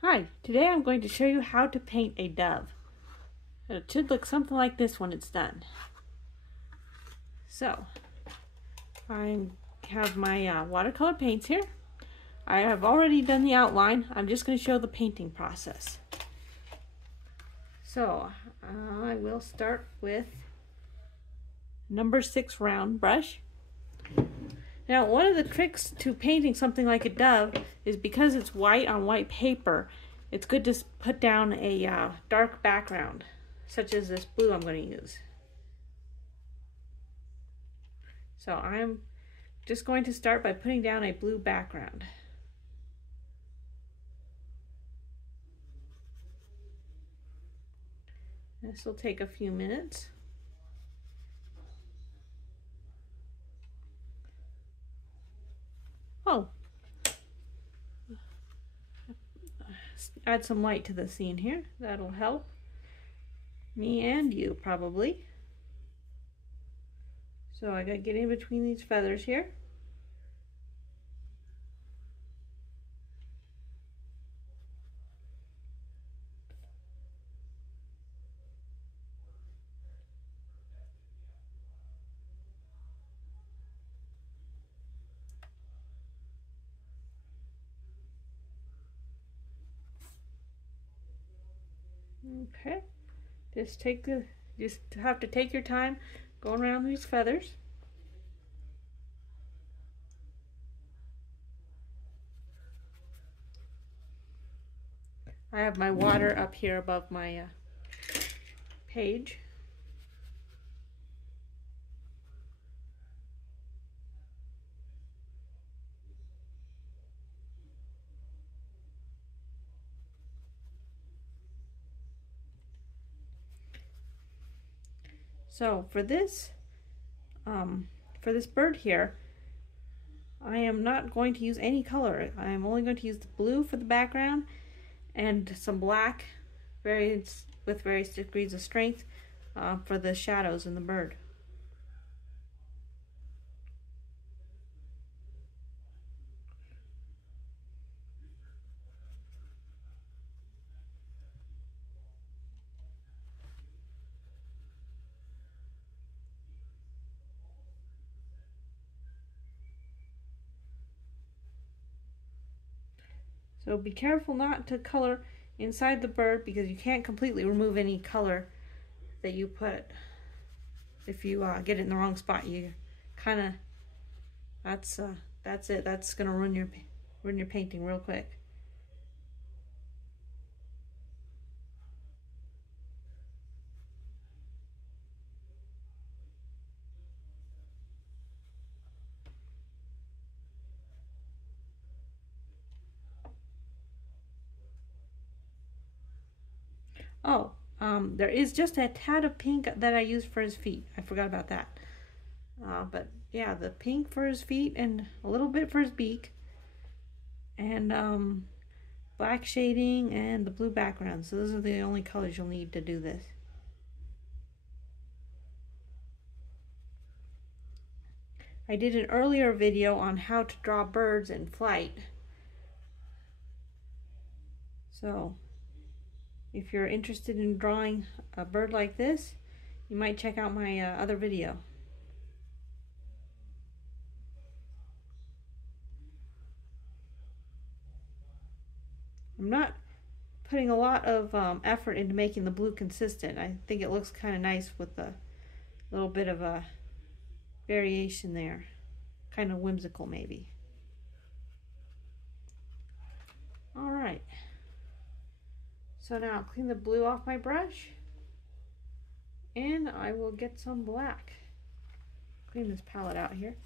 Hi, today I'm going to show you how to paint a dove. It should look something like this when it's done. So, I have my watercolor paints here. I have already done the outline. I'm just going to show the painting process. So, I will start with number 6 round brush. Now, one of the tricks to painting something like a dove is because it's white on white paper, it's good to put down a dark background, such as this blue I'm going to use. So I'm just going to start by putting down a blue background. This will take a few minutes. Oh, add some light to the scene here. That'll help me and you probably. So I gotta get in between these feathers here. Okay, just have to take your time going around these feathers. I have my water up here above my page. So for this bird here, I am not going to use any color. I am only going to use the blue for the background and some black, with various degrees of strength, for the shadows in the bird. So be careful not to color inside the bird, because you can't completely remove any color that you put. If you get it in the wrong spot, you kind of, that's it. That's gonna ruin your painting real quick. Oh, there is just a tad of pink that I used for his feet. I forgot about that. But yeah, the pink for his feet and a little bit for his beak. And black shading and the blue background. So those are the only colors you'll need to do this. I did an earlier video on how to draw birds in flight. So if you're interested in drawing a bird like this, you might check out my other video. I'm not putting a lot of effort into making the blue consistent. I think it looks kind of nice with a little bit of a variation there. Kind of whimsical maybe. All right. So now I'll clean the blue off my brush, and I will get some black. Clean this palette out here.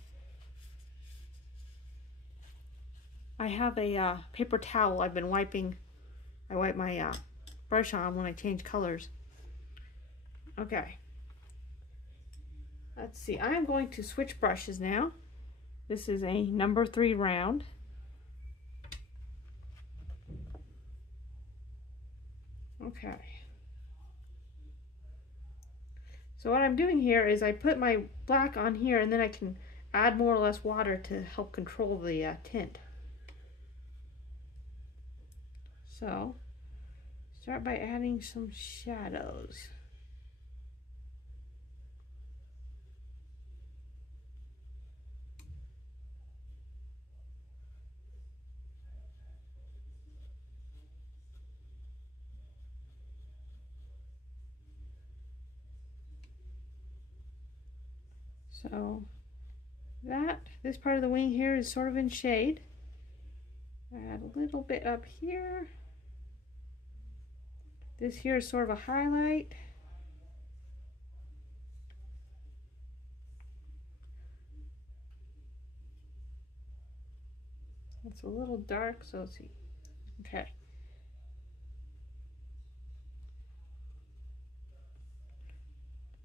I have a paper towel I've been wiping. I wipe my brush on when I change colors. Okay. Let's see. I am going to switch brushes now. This is a number 3 round. Okay. So what I'm doing here is I put my black on here, and then I can add more or less water to help control the tint. So start by adding some shadows. So this part of the wing here is sort of in shade. Add a little bit up here. This here is sort of a highlight. It's a little dark, so let's see. Okay.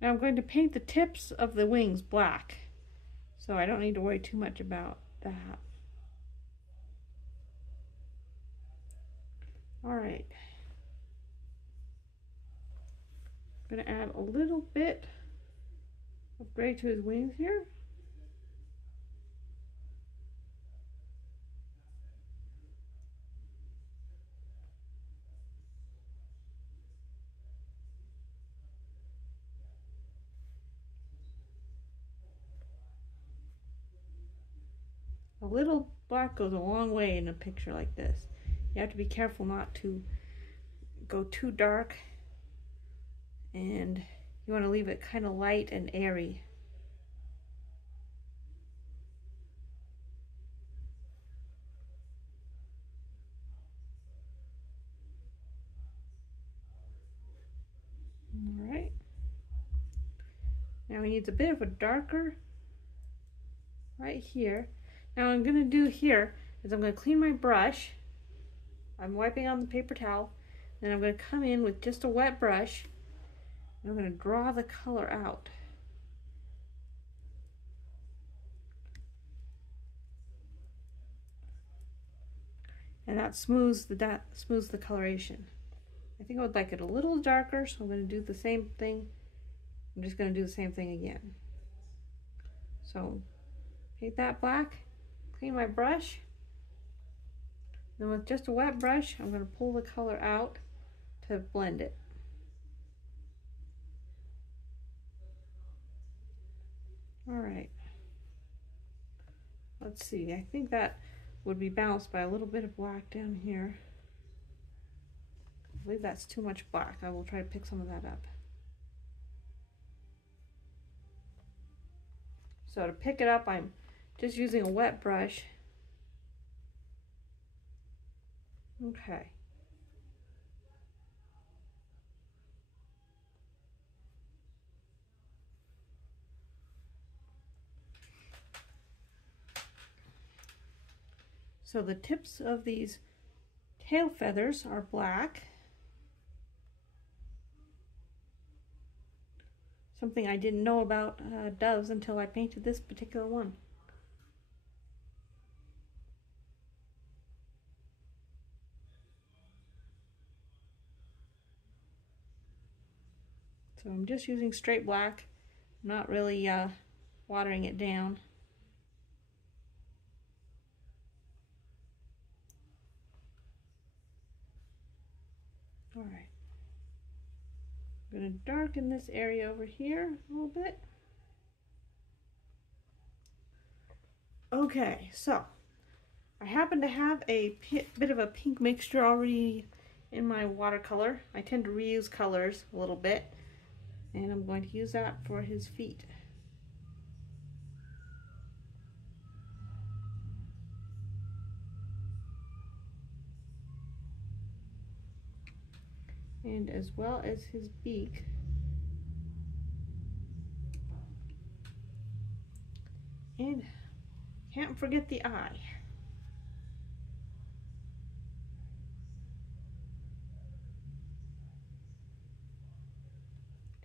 Now I'm going to paint the tips of the wings black, so I don't need to worry too much about that. All right. I'm going to add a little bit of gray to his wings here. A little black goes a long way in a picture like this. You have to be careful not to go too dark, and you want to leave it kind of light and airy. All right. Now he needs a bit of a darker right here. Now what I'm going to do here is I'm going to clean my brush. I'm wiping on the paper towel. Then I'm going to come in with just a wet brush. And I'm going to draw the color out. And that smooths the coloration. I think I would like it a little darker, so I'm going to do the same thing. I'm just going to do the same thing again. So paint that black. Clean my brush. Then with just a wet brush, I'm going to pull the color out to blend it. All right. Let's see. I think that would be balanced by a little bit of black down here. I believe that's too much black. I will try to pick some of that up. So to pick it up, I'm just using a wet brush. Okay. So the tips of these tail feathers are black. Something I didn't know about doves until I painted this particular one. So I'm just using straight black. I'm not really watering it down. All right. I'm going to darken this area over here a little bit. Okay, so I happen to have a bit of a pink mixture already in my watercolor. I tend to reuse colors a little bit, and I'm going to use that for his feet. And as well as his beak. And can't forget the eye.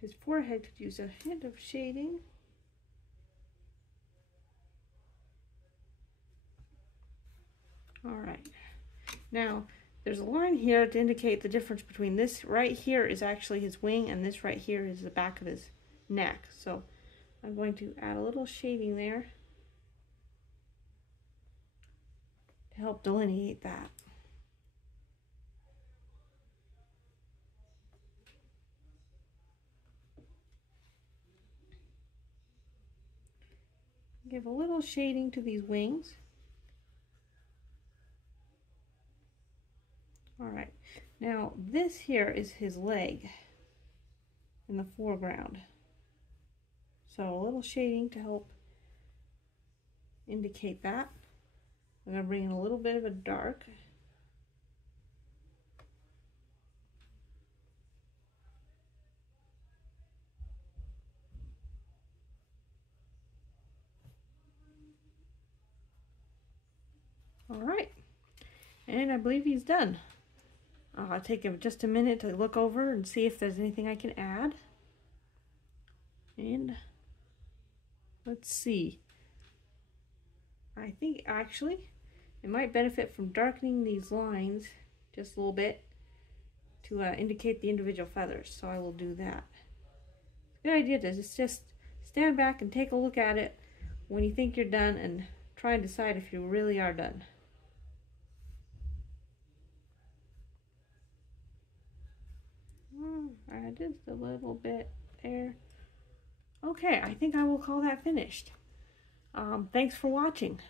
His forehead could use a hint of shading. All right. Now, there's a line here to indicate the difference between this right here is actually his wing and this right here is the back of his neck. So I'm going to add a little shading there to help delineate that. Give a little shading to these wings. All right, now this here is his leg in the foreground. So a little shading to help indicate that. I'm going to bring in a little bit of a dark. All right, and I believe he's done. I'll take him just a minute to look over and see if there's anything I can add. And let's see. I think actually it might benefit from darkening these lines just a little bit to indicate the individual feathers. So I will do that. Good idea to just stand back and take a look at it when you think you're done and try and decide if you really are done. Just a little bit there. Okay, I think I will call that finished. Thanks for watching.